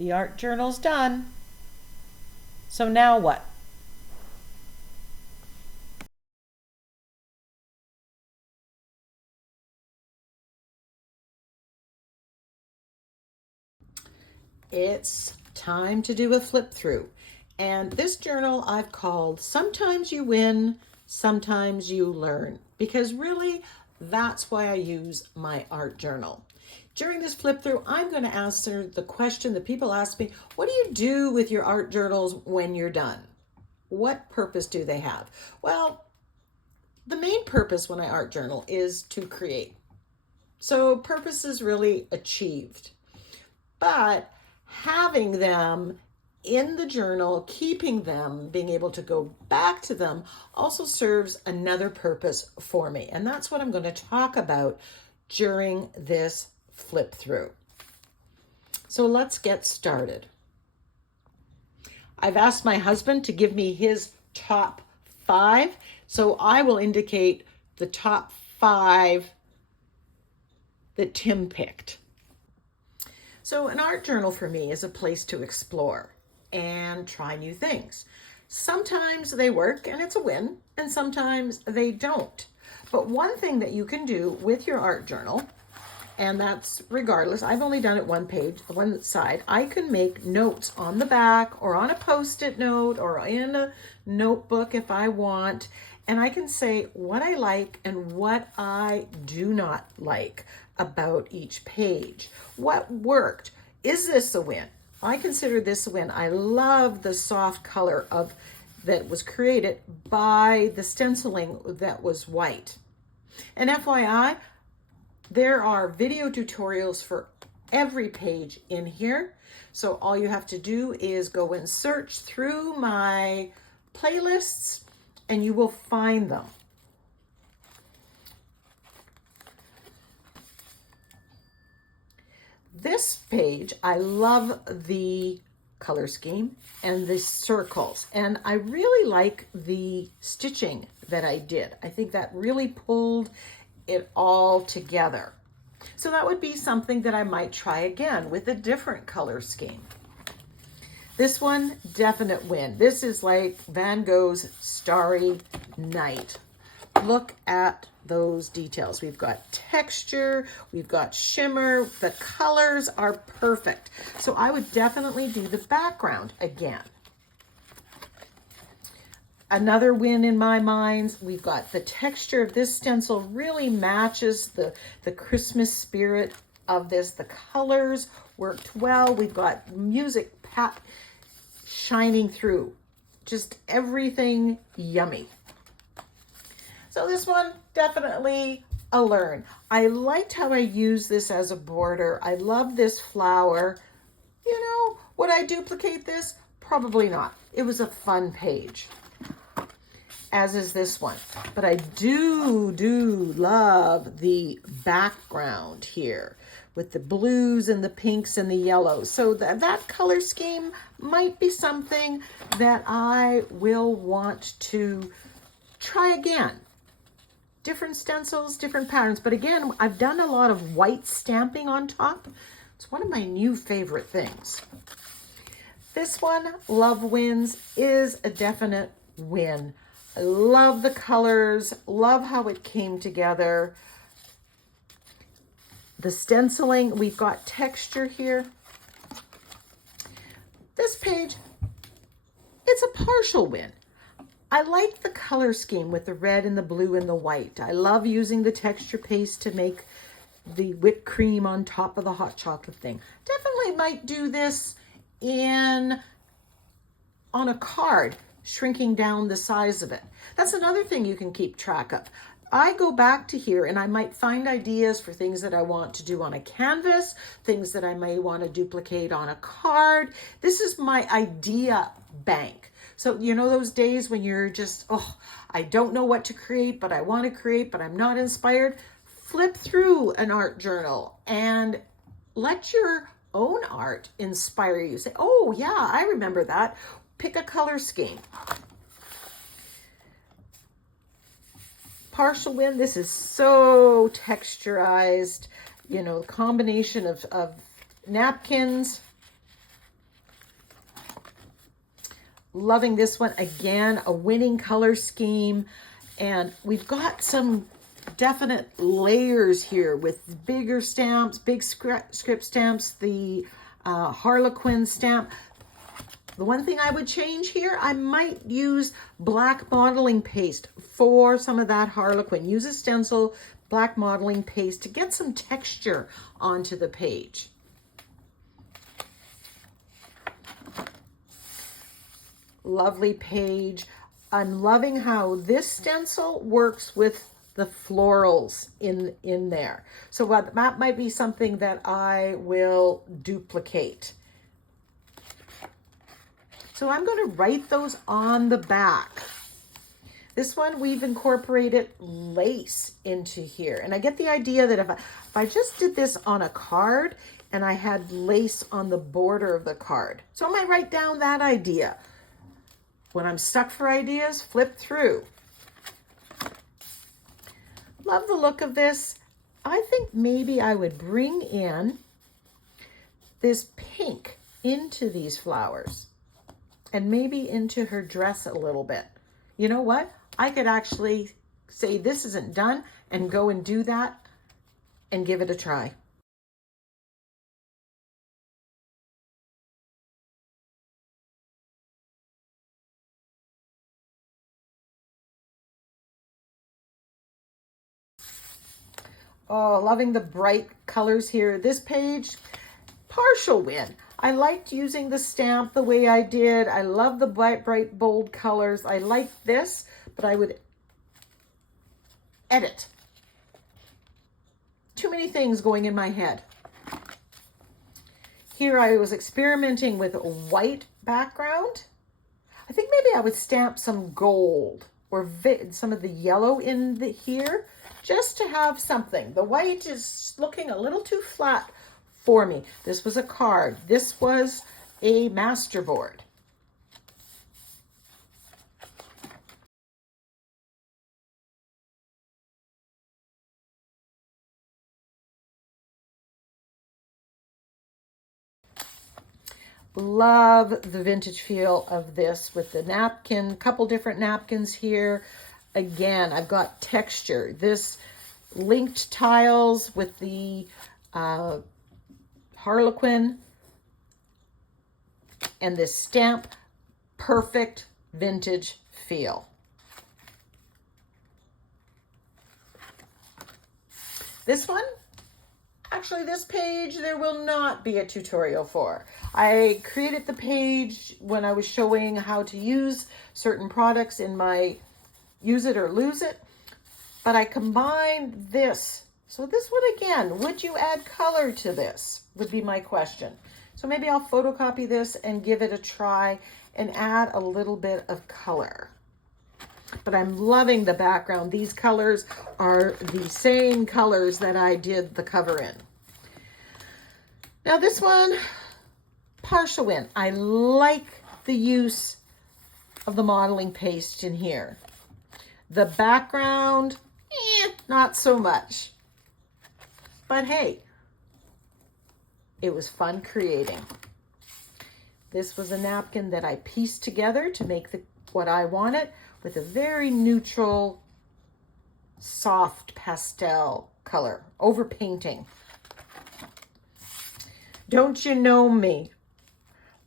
The art journal's done. So now what? It's time to do a flip through. And this journal I've called Sometimes You Win, Sometimes You Learn, because really that's why I use my art journal. During this flip through, I'm going to answer the question that people ask me, what do you do with your art journals when you're done? What purpose do they have? Well, the main purpose when I art journal is to create. So purpose is really achieved. But having them in the journal, keeping them, being able to go back to them also serves another purpose for me. And that's what I'm going to talk about during this flip through. So let's get started. I've asked my husband to give me his top 5. So I will indicate the top 5 that Tim picked. So an art journal for me is a place to explore and try new things. Sometimes they work and it's a win, and sometimes they don't. But one thing that you can do with your art journal, and that's regardless, I've only done it one page, one side, I can make notes on the back or on a post-it note or in a notebook if I want, and I can say what I like and what I do not like about each page. What worked? Is this a win? I consider this a win. I love the soft color of that was created by the stenciling that was white. And FYI, there are video tutorials for every page in here. So all you have to do is go and search through my playlists and you will find them. This page, I love the color scheme and the circles, and I really like the stitching that I did. I think that really pulled it all together. So that would be something that I might try again with a different color scheme. This one, definite win. This is like Van Gogh's Starry Night. Look at those details. We've got texture, we've got shimmer, the colors are perfect. So I would definitely do the background again. Another win in my mind, we've got the texture of this stencil really matches the Christmas spirit of this. The colors worked well. We've got music shining through. Just everything yummy. So this one, definitely a learn. I liked how I used this as a border. I love this flower. You know, would I duplicate this? Probably not. It was a fun page, as is this one. But I do love the background here with the blues and the pinks and the yellows. So that color scheme might be something that I will want to try again. Different stencils, different patterns. But again, I've done a lot of white stamping on top. It's one of my new favorite things. This one, Love Wins, is a definite win. I love the colors, love how it came together. The stenciling, we've got texture here. This page, it's a partial win. I like the color scheme with the red and the blue and the white. I love using the texture paste to make the whipped cream on top of the hot chocolate thing. Definitely might do this on a card, shrinking down the size of it. That's another thing you can keep track of. I go back to here and I might find ideas for things that I want to do on a canvas, things that I may want to duplicate on a card. This is my idea bank. So, you know, those days when you're just, oh, I don't know what to create, but I want to create, but I'm not inspired. Flip through an art journal and let your own art inspire you. Say, oh yeah, I remember that. Pick a color scheme. Partial win, this is so texturized, you know, combination of napkins Loving this one. Again, a winning color scheme. And we've got some definite layers here with bigger stamps, big script stamps, the Harlequin stamp. The one thing I would change here, I might use black modeling paste for some of that Harlequin. Use a stencil, black modeling paste to get some texture onto the page. Lovely page. I'm loving how this stencil works with the florals in there. So that might be something that I will duplicate. So I'm going to write those on the back. This one, we've incorporated lace into here. And I get the idea that if I just did this on a card and I had lace on the border of the card. So I might write down that idea. When I'm stuck for ideas, flip through. Love the look of this. I think maybe I would bring in this pink into these flowers and maybe into her dress a little bit. You know what? I could actually say this isn't done and go and do that and give it a try. Oh, loving the bright colors here. This page, partial win. I liked using the stamp the way I did. I love the bright, bold colors. I like this, but I would edit. Too many things going in my head. Here I was experimenting with a white background. I think maybe I would stamp some gold or some of the yellow in here, just to have something. The white is looking a little too flat for me. This was a card. This was a masterboard. Love the vintage feel of this with the napkin, couple different napkins here. Again, I've got texture. This linked tiles with the Harlequin and this stamp, perfect vintage feel. This one, actually this page, there will not be a tutorial for. I created the page when I was showing how to use certain products in my Use It or Lose It, but I combined this. So this one again, would you add color to this? Would be my question. So maybe I'll photocopy this and give it a try and add a little bit of color. But I'm loving the background. These colors are the same colors that I did the cover in. Now this one, partial win. I like the use of the modeling paste in here. The background, not so much. But hey, it was fun creating. This was a napkin that I pieced together to make what I wanted with a very neutral, soft pastel color, over painting. Don't you know me?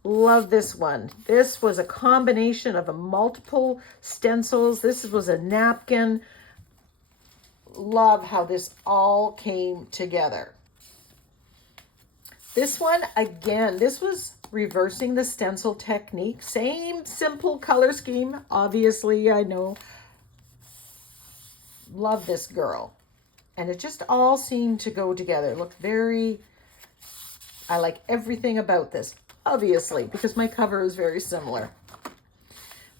Love this one. This was a combination of multiple stencils. This was a napkin. Love how this all came together. This one, again, this was reversing the stencil technique. Same simple color scheme, obviously, I know. Love this girl. And it just all seemed to go together. Look very, I like everything about this, obviously, because my cover is very similar.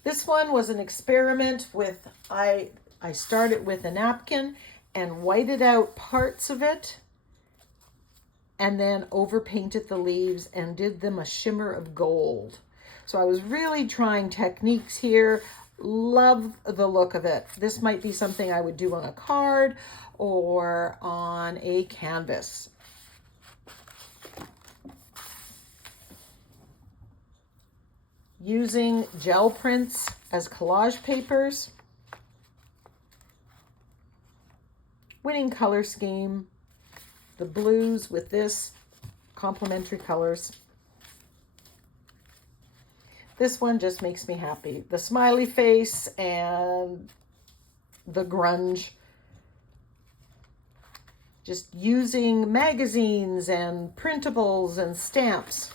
This one was an experiment with, I started with a napkin and whited out parts of it and then overpainted the leaves and did them a shimmer of gold. So I was really trying techniques here. Love the look of it. This might be something I would do on a card or on a canvas. using gel prints as collage papers. Winning color scheme, the blues with this, complementary colors. This one just makes me happy. The smiley face and the grunge. Just using magazines and printables and stamps.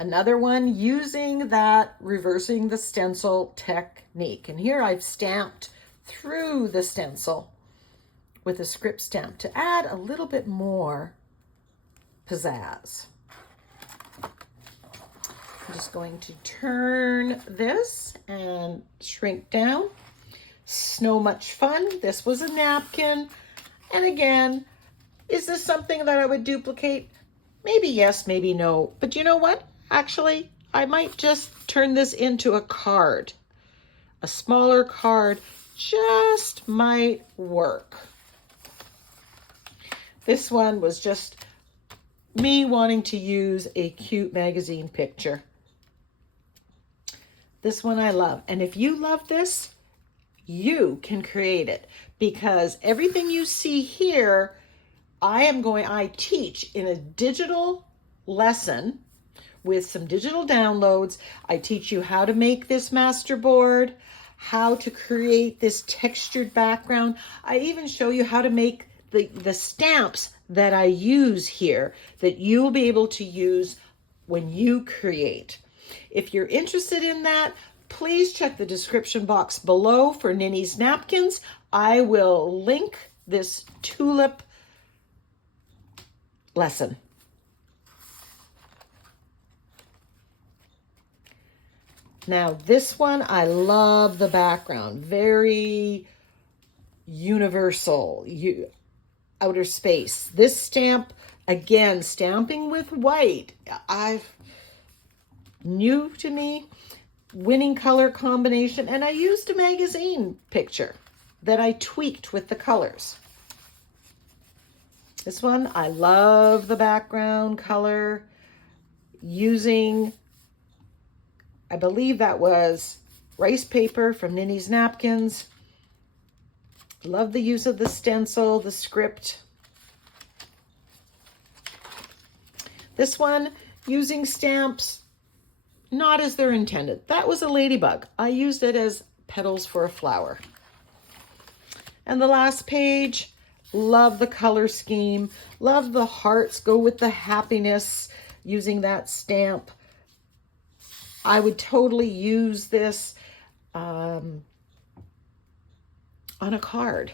Another one using that reversing the stencil technique. And here I've stamped through the stencil with a script stamp to add a little bit more pizzazz. I'm just going to turn this and shrink down. So much fun. This was a napkin. And again, is this something that I would duplicate? Maybe yes, maybe no. But you know what? Actually, I might just turn this into a card. A smaller card just might work. This one was just me wanting to use a cute magazine picture. This one I love. And if you love this, you can create it, because everything you see here, I teach in a digital lesson with some digital downloads. I teach you how to make this master board, how to create this textured background. I even show you how to make the stamps that I use here that you'll be able to use when you create. If you're interested in that, please check the description box below for Ninny's Napkins. I will link this tulip lesson. Now this one, I love the background. Very universal, outer space. This stamp, again, stamping with white. New to me, winning color combination. And I used a magazine picture that I tweaked with the colors. This one, I love the background color using, I believe that was rice paper from Ninny's Napkins. Love the use of the stencil, the script. This one, using stamps not as they're intended. That was a ladybug. I used it as petals for a flower. And the last page, love the color scheme. Love the hearts, go with the happiness using that stamp. I would totally use this on a card.